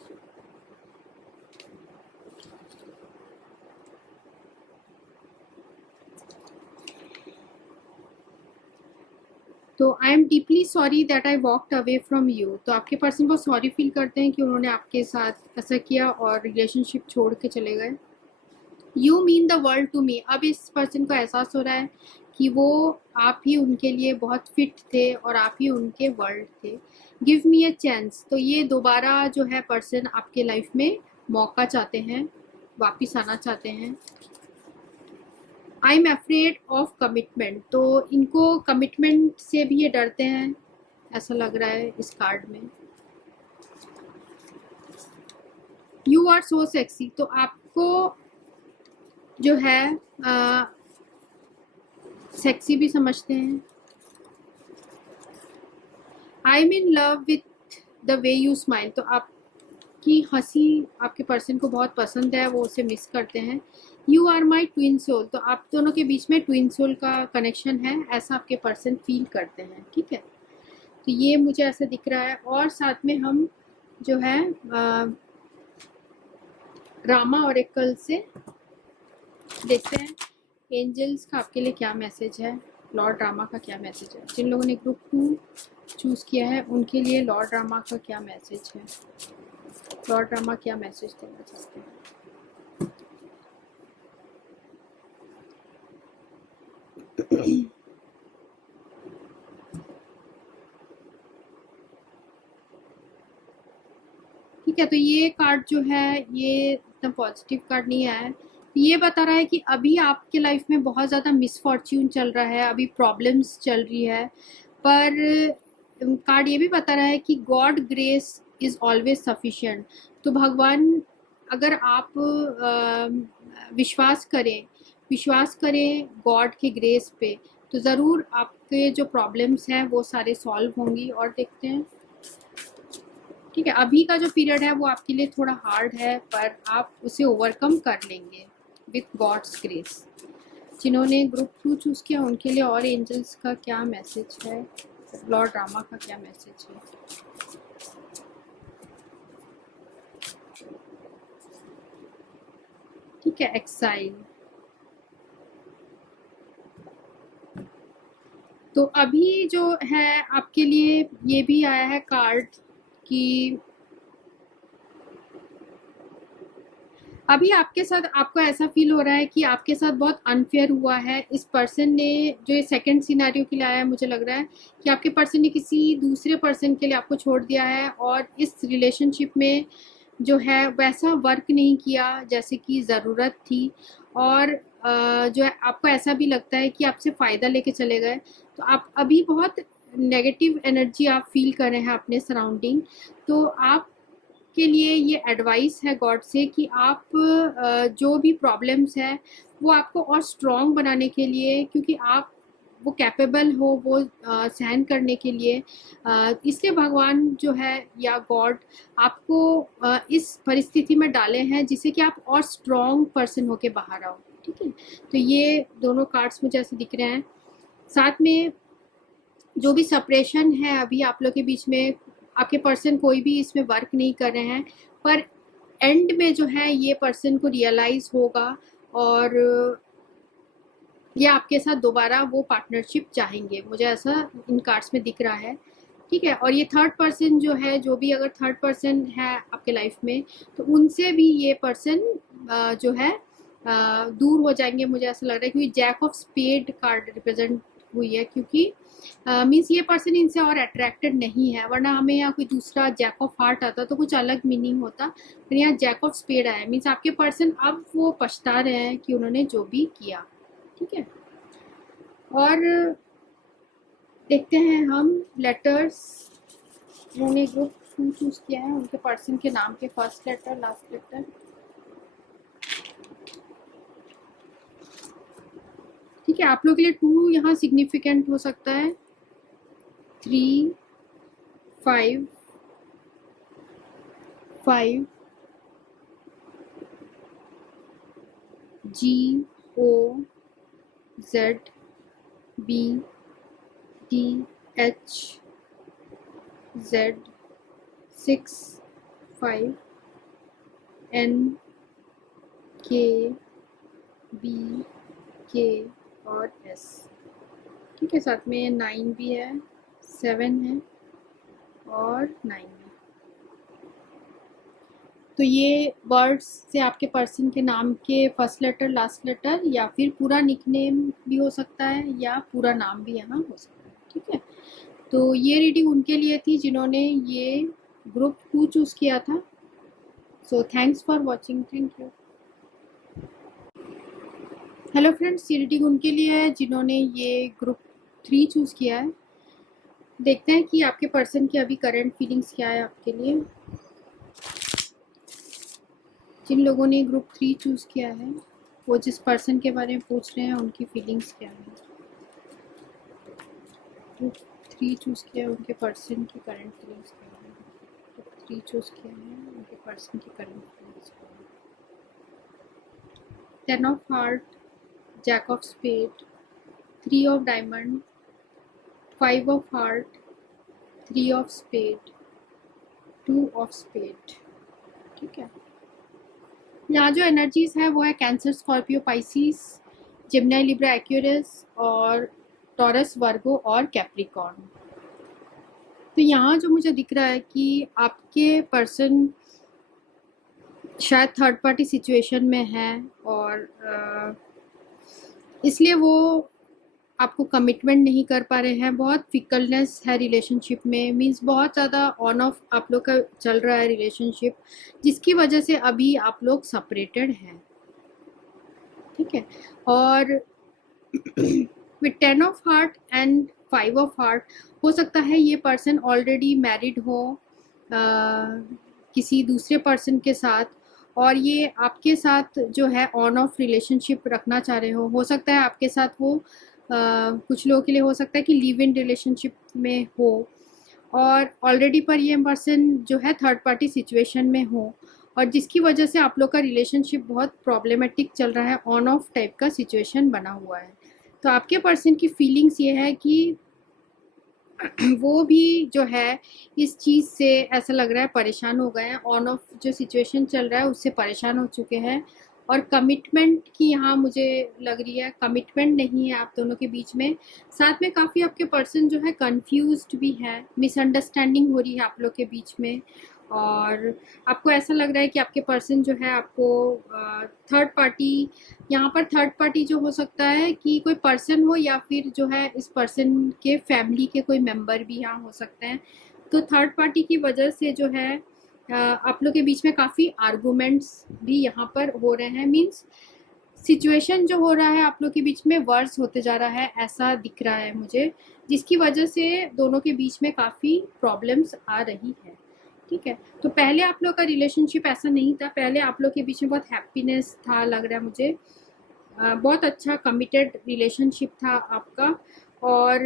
तो I am deeply sorry that I walked away from you. तो आपके पर्सन बहुत सॉरी फील करते हैं कि उन्होंने आपके साथ ऐसा किया और रिलेशनशिप छोड़ के चले गए। You mean the world to me. अब इस पर्सन को एहसास हो रहा है कि वो आप ही उनके लिए बहुत फिट थे और आप ही उनके वर्ल्ड थे। Give me a chance. तो ये दोबारा जो है पर्सन आपके लाइफ में मौका चाहते हैं, वापिस आना चाहते हैं। I am afraid of commitment. तो इनको कमिटमेंट से भी ये डरते हैं, ऐसा लग रहा है इस कार्ड में। You are so sexy. तो आपको जो है सेक्सी भी समझते हैं। I am in love with the way you smile. तो आपकी हंसी आपके पर्सन को बहुत पसंद है, वो उसे मिस करते हैं। You are my twin soul. तो आप दोनों के बीच में ट्विन सोल का कनेक्शन है, ऐसा आपके पर्सन फील करते हैं, ठीक है। तो ये मुझे ऐसा दिख रहा है। और साथ में हम जो है रामा ऑरेकल से देखते हैं एंजल्स का आपके लिए क्या मैसेज है, लॉर्ड रामा का क्या मैसेज है। जिन लोगों ने ग्रुप 2 चूज़ किया है उनके लिए लॉर्ड रामा का क्या मैसेज है, लॉर्ड रामा क्या मैसेज देना चाहते हैं। ठीक है, तो ये कार्ड जो है ये इतना पॉजिटिव कार्ड नहीं आया। ये बता रहा है कि अभी आपके लाइफ में बहुत ज़्यादा मिसफॉर्च्यून चल रहा है, अभी प्रॉब्लम्स चल रही है, पर कार्ड ये भी बता रहा है कि God grace is always sufficient. तो भगवान, अगर आप विश्वास करें गॉड के ग्रेस पे, तो ज़रूर आपके जो प्रॉब्लम्स हैं वो सारे सॉल्व होंगी। और देखते हैं, ठीक है, अभी का जो पीरियड है वो आपके लिए थोड़ा हार्ड है, पर आप उसे ओवरकम कर लेंगे विथ गॉड्स ग्रेस। जिन्होंने ग्रुप 2 चूज़ किया उनके लिए और एंजल्स का क्या मैसेज है, लॉर्ड ड्रामा का क्या मैसेज है? ठीक है, एक्साइल। तो अभी जो है आपके लिए ये भी आया है कार्ड कि अभी आपके साथ आपको ऐसा फील हो रहा है कि आपके साथ बहुत अनफेयर हुआ है। इस पर्सन ने जो ये सेकंड सिनेरियो के लिए आया है, मुझे लग रहा है कि आपके पर्सन ने किसी दूसरे पर्सन के लिए आपको छोड़ दिया है और इस रिलेशनशिप में जो है वैसा वर्क नहीं किया जैसे कि ज़रूरत थी, और जो है आपको ऐसा भी लगता है कि आपसे फ़ायदा लेके चले गए। तो आप अभी बहुत नेगेटिव एनर्जी आप फील कर रहे हैं अपने सराउंडिंग। तो आप के लिए ये एडवाइस है गॉड से कि आप जो भी प्रॉब्लम्स है वो आपको और स्ट्रॉन्ग बनाने के लिए, क्योंकि आप वो कैपेबल हो वो सहन करने के लिए, इसलिए भगवान जो है या गॉड आपको इस परिस्थिति में डाले हैं जिससे कि आप और स्ट्रॉन्ग पर्सन होके बाहर आओ। ठीक है, तो ये दोनों कार्ड्स मुझे ऐसे दिख रहे हैं। साथ में जो भी सेपरेशन है अभी आप लोग के बीच में, आपके पर्सन कोई भी इसमें वर्क नहीं कर रहे हैं, पर एंड में जो है ये पर्सन को रियलाइज होगा और ये आपके साथ दोबारा वो पार्टनरशिप चाहेंगे, मुझे ऐसा इन कार्ड्स में दिख रहा है। ठीक है, और ये थर्ड पर्सन जो है, जो भी अगर थर्ड पर्सन है आपके लाइफ में, तो उनसे भी ये पर्सन जो है दूर हो जाएंगे, मुझे ऐसा लग रहा है, क्योंकि jack of spade card represent हुई है, क्योंकि मीन्स ये पर्सन इनसे और अट्रैक्टेड नहीं है। वरना हमें यहाँ कोई दूसरा जैक ऑफ हार्ट आता तो कुछ अलग मीनिंग होता, फिर यहाँ जैक ऑफ स्पेड आया, मीन्स आपके पर्सन अब वो पछता रहे हैं कि उन्होंने जो भी किया। ठीक है, और देखते हैं हम लेटर्स। उन्होंने ग्रुप 2 चूज किया है, उनके पर्सन के नाम के फर्स्ट लेटर लास्ट लेटर। ठीक है, आप लोग के लिए 2 यहाँ सिग्निफिकेंट हो सकता है, 3, 5, 5, G, O, Z, B, D, H, Z, 6, 5, N, K, B, K और S। ठीक है, साथ में 9 भी है, 7 है और 9 है। तो ये वर्ड्स से आपके पर्सन के नाम के फर्स्ट लेटर लास्ट लेटर या फिर पूरा निकनेम भी हो सकता है या पूरा नाम भी यहाँ हो सकता है। ठीक है, तो ये रीडिंग उनके लिए थी जिन्होंने ये ग्रुप 2 चूज़ किया था। So thanks for watching, thank you. Hello friends, ये रीडिंग उनके लिए है जिन्होंने ये ग्रुप 3 चूज़ किया है। देखते हैं कि आपके पर्सन की अभी करंट फीलिंग्स क्या है आपके लिए। जिन लोगों ने ग्रुप 3 चूज़ किया है वो जिस पर्सन के बारे में पूछ रहे हैं उनकी फीलिंग्स क्या है। ग्रुप 3 चूज़ किया है, उनके पर्सन की करंट फीलिंग्स क्या है। ग्रुप 3 चूज़ किया है, उनके पर्सन की करंट फीलिंग्स क्या है। 10 of heart, jack of spade, 3 of diamond, 5 of heart, 3 of spade, 2 of spade. ठीक है, यहाँ जो एनर्जीज है वो है Cancer, Scorpio, Pisces, Gemini, Libra, Aquarius और टॉरस, वर्गो और कैप्रिकॉर्न। तो यहाँ जो मुझे दिख रहा है कि आपके पर्सन शायद थर्ड पार्टी सिचुएशन में है और इसलिए वो आपको कमिटमेंट नहीं कर पा रहे हैं। बहुत फिकलनेस है रिलेशनशिप में, मींस बहुत ज़्यादा ऑन ऑफ आप लोग का चल रहा है रिलेशनशिप, जिसकी वजह से अभी आप लोग सेपरेटेड हैं। ठीक है, और with 10 of heart and 5 of heart हो सकता है ये पर्सन ऑलरेडी मैरिड हो किसी दूसरे पर्सन के साथ, और ये आपके साथ जो है ऑन ऑफ रिलेशनशिप रखना चाह रहे हो सकता है आपके साथ वो कुछ लोगों के लिए हो सकता है कि लिव इन रिलेशनशिप में हो, और ऑलरेडी पर ये पर्सन जो है थर्ड पार्टी सिचुएशन में हो, और जिसकी वजह से आप लोग का रिलेशनशिप बहुत प्रॉब्लमेटिक चल रहा है, ऑन ऑफ टाइप का सिचुएशन बना हुआ है। तो आपके पर्सन की फीलिंग्स ये है कि वो भी जो है इस चीज़ से ऐसा लग रहा है परेशान हो गए हैं, ऑन ऑफ जो सिचुएशन चल रहा है उससे परेशान हो चुके हैं, और कमिटमेंट की यहाँ मुझे लग रही है, कमिटमेंट नहीं है आप दोनों के बीच में। साथ में काफ़ी आपके पर्सन जो है कंफ्यूज्ड भी है, मिसअंडरस्टैंडिंग हो रही है आप लोग के बीच में, और आपको ऐसा लग रहा है कि आपके पर्सन जो है आपको थर्ड पार्टी, यहाँ पर थर्ड पार्टी जो हो सकता है कि कोई पर्सन हो या फिर जो है इस पर्सन के फैमिली के कोई मेंबर भी यहाँ हो सकते हैं। तो थर्ड पार्टी की वजह से जो है आप लोग के बीच में काफ़ी आर्गूमेंट्स भी यहाँ पर हो रहे हैं, मीन्स सिचुएशन जो हो रहा है आप लोग के बीच में वर्स होते जा रहा है, ऐसा दिख रहा है मुझे, जिसकी वजह से दोनों के बीच में काफ़ी प्रॉब्लम्स आ रही है। ठीक है, तो पहले आप लोग का रिलेशनशिप ऐसा नहीं था, पहले आप लोग के बीच में बहुत हैप्पीनेस था, लग रहा है मुझे बहुत अच्छा कमिटेड रिलेशनशिप था आपका। और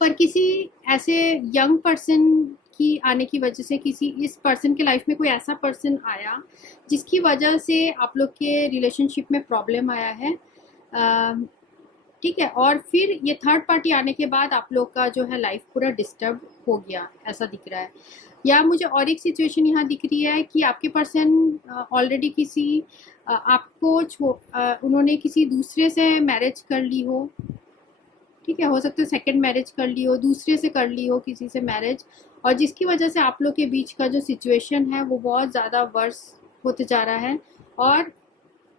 पर किसी ऐसे यंग पर्सन की आने की वजह से, किसी इस पर्सन के लाइफ में कोई ऐसा पर्सन आया जिसकी वजह से आप लोग के रिलेशनशिप में प्रॉब्लम आया है। ठीक है, और फिर ये थर्ड पार्टी आने के बाद आप लोग का जो है लाइफ पूरा डिस्टर्ब हो गया, ऐसा दिख रहा है। या मुझे और एक सिचुएशन यहाँ दिख रही है कि आपके पर्सन ऑलरेडी किसी आपको उन्होंने किसी दूसरे से मैरिज कर ली हो। ठीक है, हो सकता है सेकंड मैरिज कर ली हो, दूसरे से कर ली हो किसी से मैरिज, और जिसकी वजह से आप लोग के बीच का जो सिचुएशन है वो बहुत ज़्यादा वर्स होते जा रहा है। और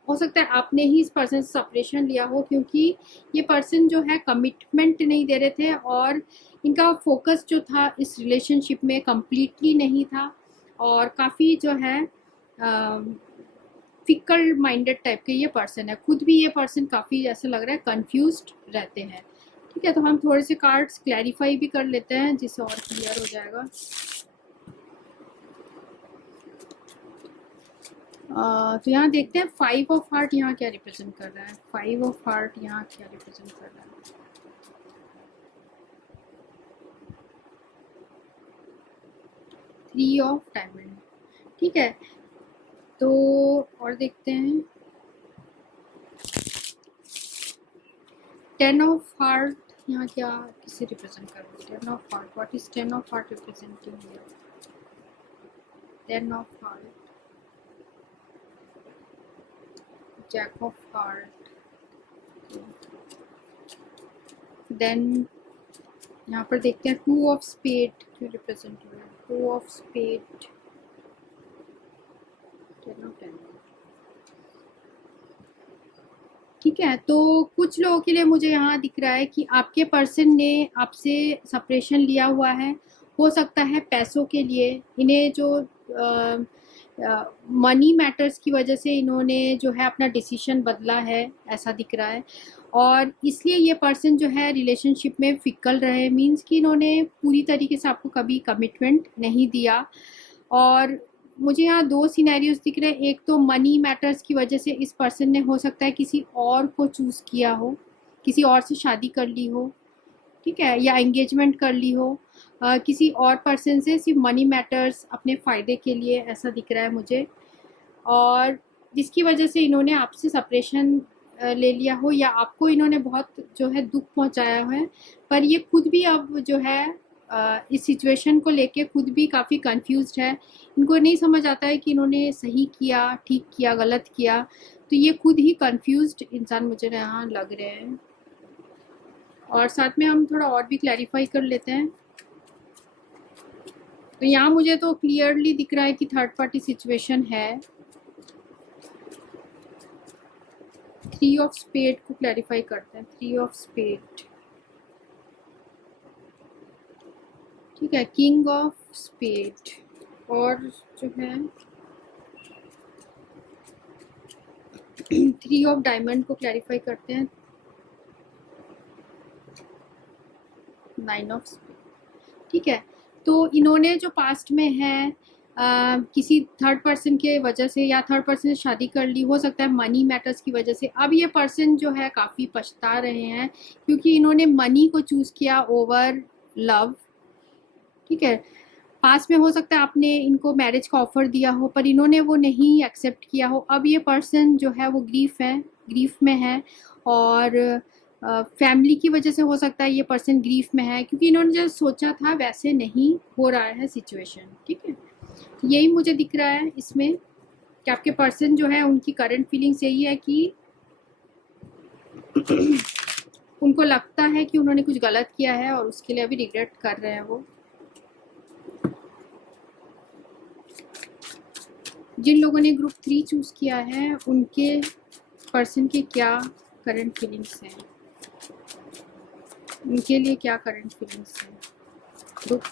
हो सकता है आपने ही इस पर्सन से सेपरेशन लिया हो, क्योंकि ये पर्सन जो है कमिटमेंट नहीं दे रहे थे, और इनका फोकस जो था इस रिलेशनशिप में कम्प्लीटली नहीं था, और काफ़ी जो है फिकल माइंडेड टाइप के ये पर्सन है। खुद भी ये पर्सन काफ़ी ऐसा लग रहा है कंफ्यूज्ड रहते हैं। ठीक है, तो हम थोड़े से कार्ड्स क्लैरिफाई भी कर लेते हैं जिससे और क्लियर हो जाएगा। तो यहाँ देखते हैं 5 ऑफ हार्ट यहाँ क्या रिप्रेजेंट कर रहा है। 5 ऑफ हार्ट यहाँ क्या रिप्रेजेंट कर रहा है। 3 ऑफ डायमंड। ठीक है, तो और देखते हैं 10 ऑफ हार्ट यहाँ क्या किसे रिप्रेजेंट कर रहा है। 10 of heart, what is 10 of heart representing here. 10 of heart, jack of heart, then यहाँ पर देखते हैं 2 ऑफ स्पेड क्यों रिप्रेजेंट हो रहा है। 2 ऑफ स्पेड, 10 ऑफ डायमंड। ठीक है, तो कुछ लोगों के लिए मुझे यहाँ दिख रहा है कि आपके पर्सन ने आपसे सेपरेशन लिया हुआ है, हो सकता है पैसों के लिए। इन्हें जो मनी मैटर्स की वजह से इन्होंने जो है अपना डिसीजन बदला है, ऐसा दिख रहा है, और इसलिए ये पर्सन जो है रिलेशनशिप में फिकल रहे, मीन्स कि इन्होंने पूरी तरीके से आपको कभी कमिटमेंट नहीं दिया। और मुझे यहाँ 2 सिनेरियोज दिख रहे हैं। एक तो मनी मैटर्स की वजह से इस पर्सन ने हो सकता है किसी और को चूज़ किया हो, किसी और से शादी कर ली हो, ठीक है, या एंगेजमेंट कर ली हो किसी और पर्सन से, सिर्फ मनी मैटर्स अपने फ़ायदे के लिए, ऐसा दिख रहा है मुझे। और जिसकी वजह से इन्होंने आपसे सेपरेशन ले लिया हो, या आपको इन्होंने बहुत जो है दुख पहुंचाया है, पर ये खुद भी अब जो है इस सिचुएशन को लेके खुद भी काफ़ी कंफ्यूज्ड है। इनको नहीं समझ आता है कि इन्होंने सही किया, ठीक किया, गलत किया, तो ये खुद ही कंफ्यूज्ड इंसान मुझे यहाँ लग रहे हैं। और साथ में हम थोड़ा और भी क्लैरिफाई कर लेते हैं। तो यहाँ मुझे तो क्लियरली दिख रहा है कि थर्ड पार्टी सिचुएशन है। 3 ऑफ स्पेड को क्लैरिफाई करते हैं। 3 ऑफ स्पेड, ठीक है, किंग ऑफ स्पेड, और जो है 3 ऑफ डायमंड को क्लैरिफाई करते हैं। 9 ऑफ स्पेड, ठीक है। तो इन्होंने जो पास्ट में है किसी थर्ड पर्सन के वजह से, या थर्ड पर्सन से शादी कर ली, हो सकता है मनी मैटर्स की वजह से। अब ये पर्सन जो है काफ़ी पछता रहे हैं, क्योंकि इन्होंने मनी को चूज़ किया ओवर लव, ठीक है। पास में हो सकता है आपने इनको मैरिज का ऑफर दिया हो पर इन्होंने वो नहीं एक्सेप्ट किया हो। अब ये पर्सन जो है वो ग्रीफ में है और फैमिली की वजह से हो सकता है ये पर्सन ग्रीफ में है, क्योंकि इन्होंने जो सोचा था वैसे नहीं हो रहा है सिचुएशन। ठीक है, यही मुझे दिख रहा है इसमें कि आपके पर्सन जो है उनकी करंट फीलिंग्स यही है कि उनको लगता है कि उन्होंने कुछ गलत किया है और उसके लिए अभी रिग्रेट कर रहे हैं वो। जिन लोगों ने ग्रुप 3 चूज किया है उनके पर्सन की क्या करंट फीलिंग्स हैं, उनके लिए क्या करंट फीलिंग्स हैं ग्रुप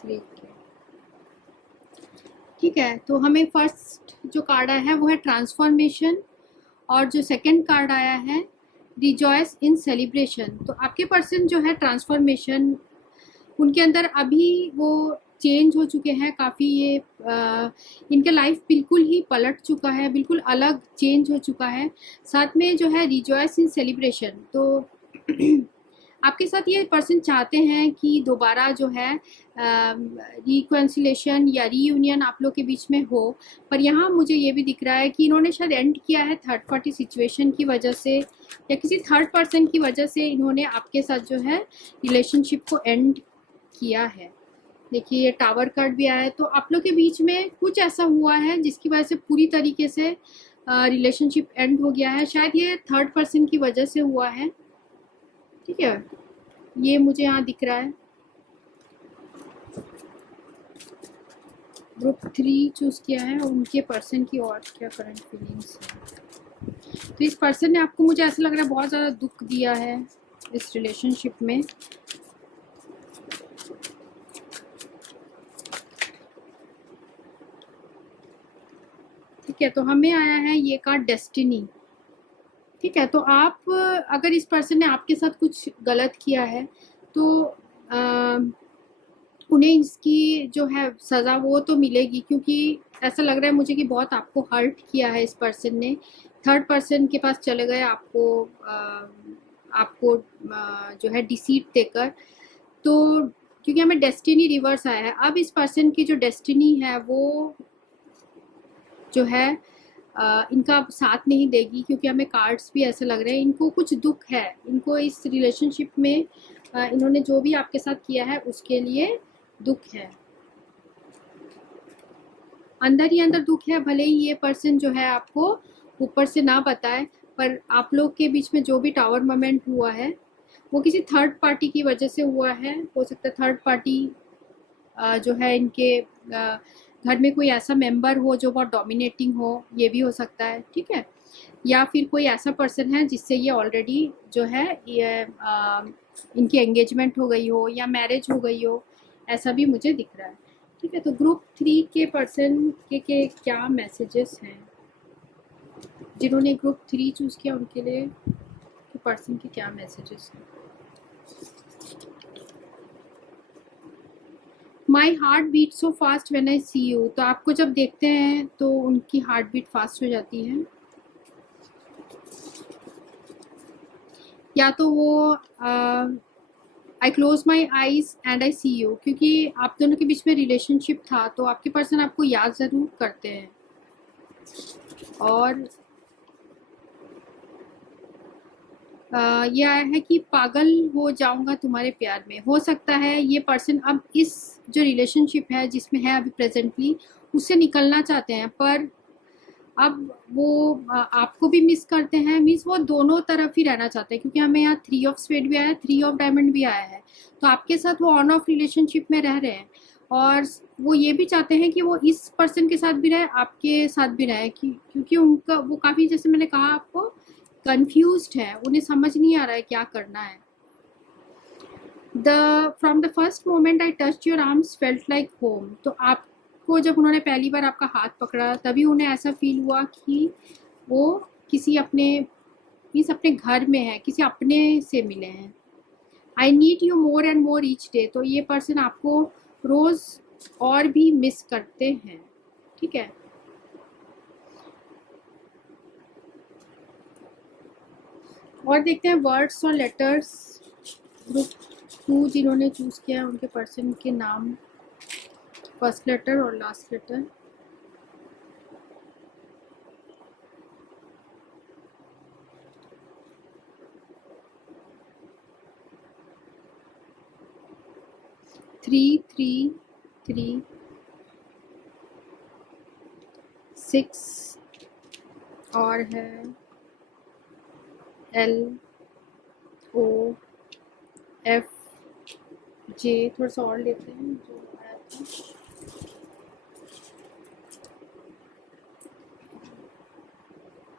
3 के। ठीक है, तो हमें फर्स्ट जो कार्ड आया है वो है ट्रांसफॉर्मेशन और जो सेकंड कार्ड आया है रिजॉयस इन सेलिब्रेशन। तो आपके पर्सन जो है ट्रांसफॉर्मेशन, उनके अंदर अभी वो चेंज हो चुके हैं काफ़ी। ये इनका लाइफ बिल्कुल ही पलट चुका है, बिल्कुल अलग चेंज हो चुका है। साथ में जो है रिजॉयस इन सेलिब्रेशन, तो आपके साथ ये पर्सन चाहते हैं कि दोबारा जो है रिकन्सिलेशन या रीयूनियन आप लोग के बीच में हो। पर यहाँ मुझे ये भी दिख रहा है कि इन्होंने शायद एंड किया है थर्ड पार्टी सिचुएशन की वजह से या किसी थर्ड पर्सन की वजह से इन्होंने आपके साथ जो है रिलेशनशिप को एंड किया है। देखिए ये टावर कार्ड भी आया है, तो आप लोग के बीच में कुछ ऐसा हुआ है जिसकी वजह से पूरी तरीके से रिलेशनशिप एंड हो गया है। शायद ये थर्ड पर्सन की वजह से हुआ है। ठीक है, ये मुझे यहाँ दिख रहा है। ग्रुप 3 चूज किया है, उनके पर्सन की और क्या करंट फीलिंग्स है। तो इस पर्सन ने आपको, मुझे ऐसा लग रहा है, बहुत ज़्यादा दुख दिया है इस रिलेशनशिप में। ठीक है, तो हमें आया है ये कार्ड डेस्टिनी। ठीक है, तो आप अगर इस पर्सन ने आपके साथ कुछ गलत किया है तो उन्हें इसकी जो है सज़ा वो तो मिलेगी, क्योंकि ऐसा लग रहा है मुझे कि बहुत आपको हर्ट किया है इस पर्सन ने। थर्ड पर्सन के पास चले गए आपको जो है डिसीट देकर। तो क्योंकि हमें डेस्टिनी रिवर्स आया है, अब इस पर्सन की जो डेस्टिनी है वो जो है इनका साथ नहीं देगी, क्योंकि हमें कार्ड्स भी ऐसे लग रहे हैं इनको कुछ दुख है। इनको इस रिलेशनशिप में इन्होंने जो भी आपके साथ किया है उसके लिए दुख है, अंदर ही अंदर दुख है। भले ही ये पर्सन जो है आपको ऊपर से ना बताए, पर आप लोग के बीच में जो भी टावर मोमेंट हुआ है वो किसी थर्ड पार्टी की वजह से हुआ है। हो सकता है थर्ड पार्टी जो है इनके घर में कोई ऐसा मेंबर हो जो बहुत डोमिनेटिंग हो, ये भी हो सकता है। ठीक है, या फिर कोई ऐसा पर्सन है जिससे ये ऑलरेडी जो है ये इनकी एंगेजमेंट हो गई हो या मैरिज हो गई हो, ऐसा भी मुझे दिख रहा है। ठीक है, तो ग्रुप 3 के पर्सन के क्या मैसेजेस हैं, जिन्होंने ग्रुप 3 चूज किया उनके लिए पर्सन के क्या मैसेजेस हैं। My heart beat so fast when I see you, तो आपको जब देखते हैं तो उनकी हार्ट बीट फास्ट हो जाती है, या तो वो I close my eyes and I see you, क्योंकि आप दोनों के बीच में रिलेशनशिप था तो आपके पर्सन आपको याद ज़रूर करते हैं। और ये आया है कि पागल हो जाऊंगा तुम्हारे प्यार में। हो सकता है ये पर्सन अब इस जो रिलेशनशिप है जिसमें है अभी प्रेजेंटली उससे निकलना चाहते हैं, पर अब वो आपको भी मिस करते हैं। मीन्स वो दोनों तरफ ही रहना चाहते हैं, क्योंकि हमें यहाँ 3 ऑफ स्पेड भी आया है, 3 ऑफ डायमंड भी आया है। तो आपके साथ वो ऑन ऑफ रिलेशनशिप में रह रहे हैं और वो ये भी चाहते हैं कि वो इस पर्सन के साथ भी रहे, आपके साथ भी रहे, क्योंकि उनका वो काफ़ी, जैसे मैंने कहा आपको, कंफ्यूज्ड है, उन्हें समझ नहीं आ रहा है क्या करना है। From the first moment I touch your arms felt like home, तो आपको जब उन्होंने पहली बार आपका हाथ पकड़ा तभी उन्हें ऐसा फील हुआ कि वो किसी अपने घर में है, किसी अपने से मिले हैं। I need you more and more each day, तो ये पर्सन आपको रोज और भी मिस करते हैं। ठीक है, और देखते हैं वर्ड्स और लेटर्स ग्रुप 2 जिन्होंने चूज़ किया है उनके पर्सन के नाम, फर्स्ट लेटर और last letter. Three three three 6 और है LOFJ। थोड़ा सा और लेते हैं जो आया था।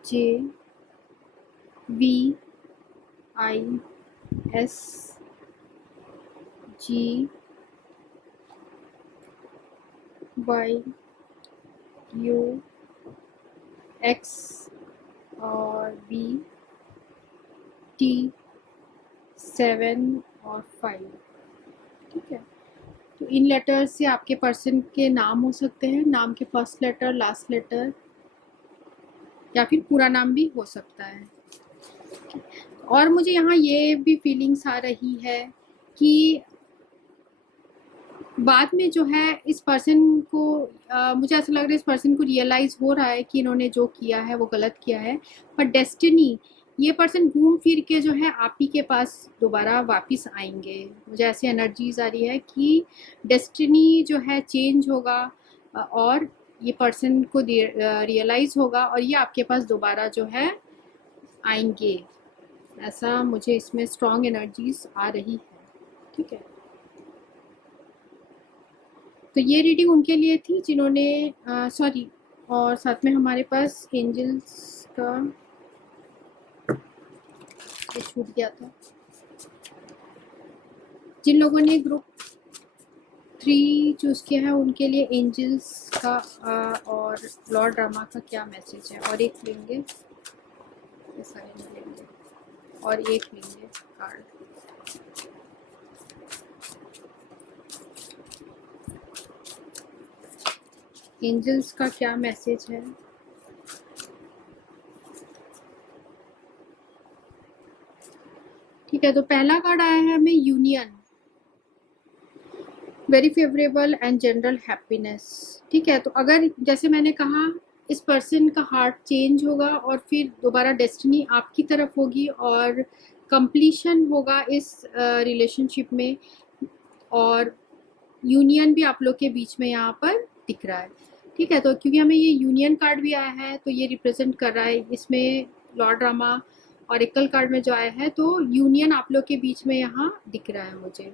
JVISGYUX और BT7 और 5। ठीक है, तो इन लेटर से आपके पर्सन के नाम हो सकते हैं, नाम के फर्स्ट लेटर, लास्ट लेटर, या फिर पूरा नाम भी हो सकता है। और मुझे यहाँ ये भी फीलिंग्स आ रही है कि बाद में जो है इस पर्सन को मुझे ऐसा लग रहा है इस पर्सन को रियलाइज़ हो रहा है कि इन्होंने जो किया है वो गलत किया है, पर डेस्टिनी, ये पर्सन घूम फिर के जो है आप ही के पास दोबारा वापस आएंगे। मुझे ऐसी एनर्जीज आ रही है कि डेस्टिनी जो है चेंज होगा और ये पर्सन को रियलाइज़ होगा और ये आपके पास दोबारा जो है आएंगे। ऐसा मुझे इसमें स्ट्रॉन्ग एनर्जीज आ रही है। ठीक है, तो ये रीडिंग उनके लिए थी जिन्होंने सॉरी, और साथ में हमारे पास एंजल्स का ये छूट गया था। जिन लोगों ने ग्रुप 3 चूज़ किया है उनके लिए एंजल्स का और लॉर्ड ड्रामा का क्या मैसेज है, और एक लेंगे, ये सारे नहीं लेंगे, और एक लेंगे कार्ड। एंजल्स का क्या मैसेज है? ठीक है, तो पहला कार्ड आया है हमें union, very favourable and general happiness. ठीक है, तो अगर जैसे मैंने कहा इस पर्सन का हार्ट चेंज होगा और फिर दोबारा डेस्टिनी आपकी तरफ होगी और कंप्लीशन होगा इस रिलेशनशिप में, और यूनियन भी आप लोग के बीच में यहाँ पर दिख रहा है। ठीक है, तो क्योंकि हमें ये यूनियन कार्ड भी आया है तो ये रिप्रेजेंट कर रहा है, इसमें लॉर्ड ड्रामा और एकल कार्ड में जो आया है तो यूनियन आप लोग के बीच में यहाँ दिख रहा है मुझे।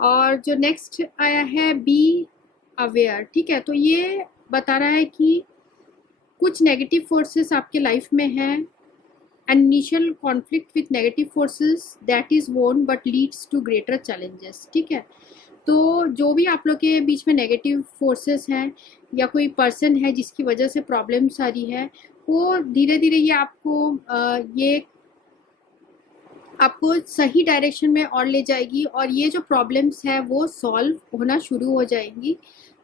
और जो नेक्स्ट आया है बी अवेयर। ठीक है, तो ये बता रहा है कि कुछ नेगेटिव फोर्सेस आपके लाइफ में हैं, initial conflict with negative forces that is won but leads to greater challenges. ठीक है, तो जो भी आप लोग के बीच में नेगेटिव फोर्सेस हैं या कोई पर्सन है जिसकी वजह से प्रॉब्लम्स आ रही है, वो धीरे धीरे ये आपको सही डायरेक्शन में और ले जाएगी और ये जो प्रॉब्लम्स है वो सॉल्व होना शुरू हो जाएंगी।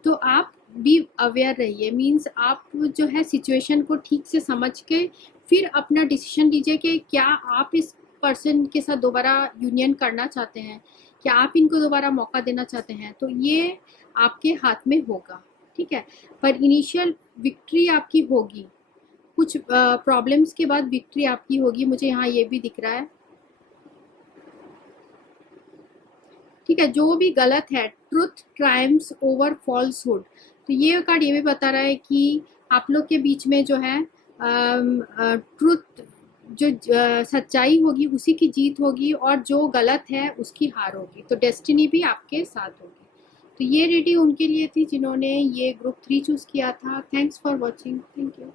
तो आप बी अवेयर रहिए, मीन्स आप जो है सिचुएशन को ठीक से समझ के फिर अपना डिसीजन लीजिए कि क्या आप इस पर्सन के साथ दोबारा यूनियन करना चाहते हैं, क्या आप इनको दोबारा मौका देना चाहते हैं, तो ये आपके हाथ में होगा। ठीक है, पर इनिशियल विक्ट्री आपकी होगी, कुछ प्रॉब्लम्स के बाद विक्ट्री आपकी होगी, मुझे यहाँ ये भी दिख रहा है। ठीक है, जो भी गलत है, ट्रुथ ट्रायम्फ्स ओवर फॉल्सहुड। तो ये कार्ड ये भी बता रहा है कि आप लोग के बीच में जो है ट्रुथ, जो सच्चाई होगी उसी की जीत होगी और जो गलत है उसकी हार होगी, तो डेस्टिनी भी आपके साथ होगी। तो ये रीडिंग उनके लिए थी जिन्होंने ये ग्रुप 3 चूज किया था। Thanks for watching, thank you.